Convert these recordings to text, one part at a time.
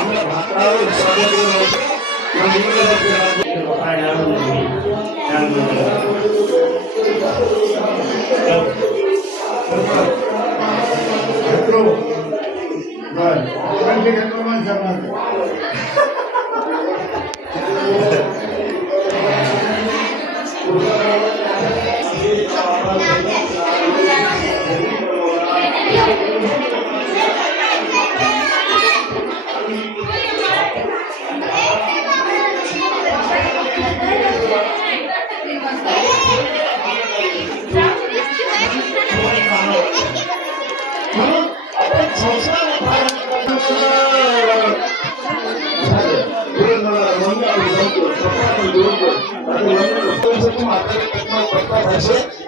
आम्हाला भातावर स्वागत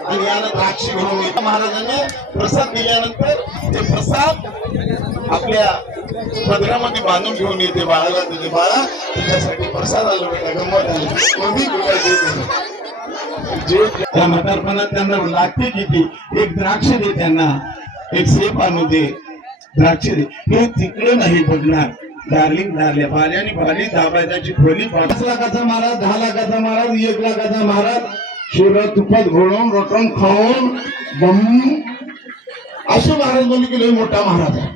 आणि याला द्राक्ष घेऊन महाराजांनी प्रसाद दिल्यानंतर ते प्रसाद आपल्या पदरामध्ये बांधून घेऊन येते बाळाला. तुझे बाळा तुझ्यासाठी प्रसाद आला बेटा, गंमत आली. जे त्या म्हातारपणात त्यांना लागते किती, एक द्राक्ष दे त्यांना, एक सेब आणू दे, द्राक्ष दे. हे तिकडे नाही बघणार. डार्लिंग डारल्या बाल्याने बाली दाबायची खोली 5 लाखाचा महाराज, 10 लाखाचा महाराज, 1 लाखाचा महाराज, शिरा तुपात घोळून रोटून खाऊन बम असं महाराज बोलले की लय मोठा महाराज आहे.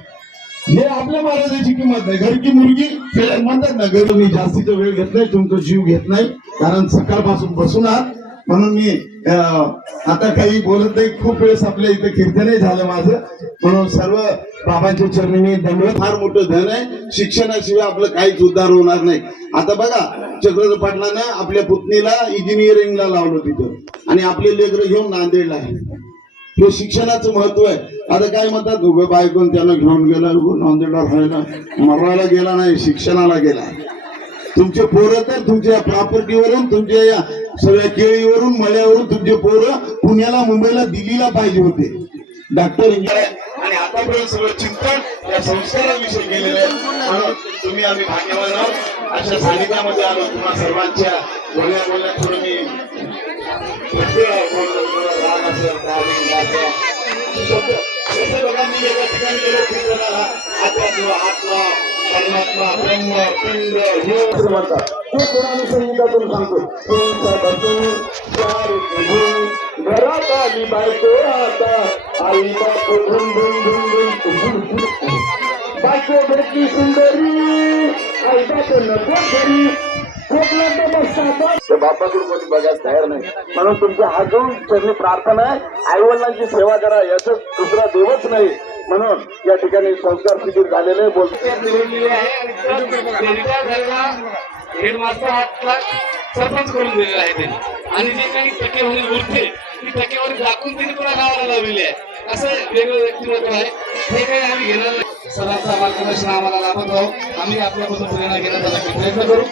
हे आपल्या महाराजाची किंमत नाही. घरची मुलगी म्हणतात ना, घरी मी जास्तीचा वेळ घेत नाही, तुमचा जीव घेत नाही, कारण सकाळपासून बसून आहात. म्हणून मी आता काही बोलत नाही. खूप वेळेस आपल्या इथे कीर्तनही झालं माझं. म्हणून सर्व बाबांच्या चरणी मी दंडवत. फार मोठं धन आहे. शिक्षणाशिवाय आपलं काहीच उद्धार होणार नाही. आता बघा, चक्रधर पाटलानं आपल्या पुतणीला इंजिनिअरिंगला लावलं तिथं, आणि आपले लेकरं घेऊन नांदेडला आहे. हे शिक्षणाचं महत्व आहे. आता काय म्हणतात, उभे बायकोन त्याला घेऊन गेला, नांदेडला राहायला, मरायला गेला नाही, शिक्षणाला गेला. तुमचे पोरं तर तुमच्या प्रॉपर्टीवरून, तुमच्या या सगळ्या केळीवरून, मळ्यावरून तुमचे पोरं पुण्याला, मुंबईला, दिल्लीला पाहिजे होते, डॉक्टर इंजिनियर. आणि आतापर्यंत सगळं चिंतन या संस्काराविषयी केलेलं आहे. म्हणून तुम्ही आम्ही भाग्यवान आहोत. अशा सानिध्यामध्ये आलो. तुम्हा सर्वांच्या बोलण्या थोडं मी राग असेल, बघा, मी एका ठिकाणी गेलो कीर्तनाला. अध्यात्म, आत्मा, परमात्मा, ब्रह्म, पिंड हे म्हणतात. ते पुराणी संगीतातून सांगतो. घरात आली बायको आता, आई बाप धुन धुन धुन धुन, बायको भेटली सुंदरी, आई बाप नको घरी, बापाकडून कोणी बघायला तयार नाही. म्हणून तुमच्या हात जोडून चरणी प्रार्थना आहे, आईवडिलांची सेवा करा, याच दुसरा देवच नाही. म्हणून या ठिकाणी संस्कार शिबिर झालेले बोलतो. हेडमास्टर हातला सरपंच करून दिलेला आहे त्यांनी, आणि जे काही टक्केवारी उरते ती टक्केवारी दाखवून त्यांनी पुन्हा गावाला लावलेली आहे. असं वेगळं व्यक्तिमत्व आहे. हे काही आम्ही घेणार नाही. सरांचा मार्गदर्शन आम्हाला लाभत राहू. आम्ही आपल्यापासून प्रेरणा घेण्याचा प्रयत्न करू.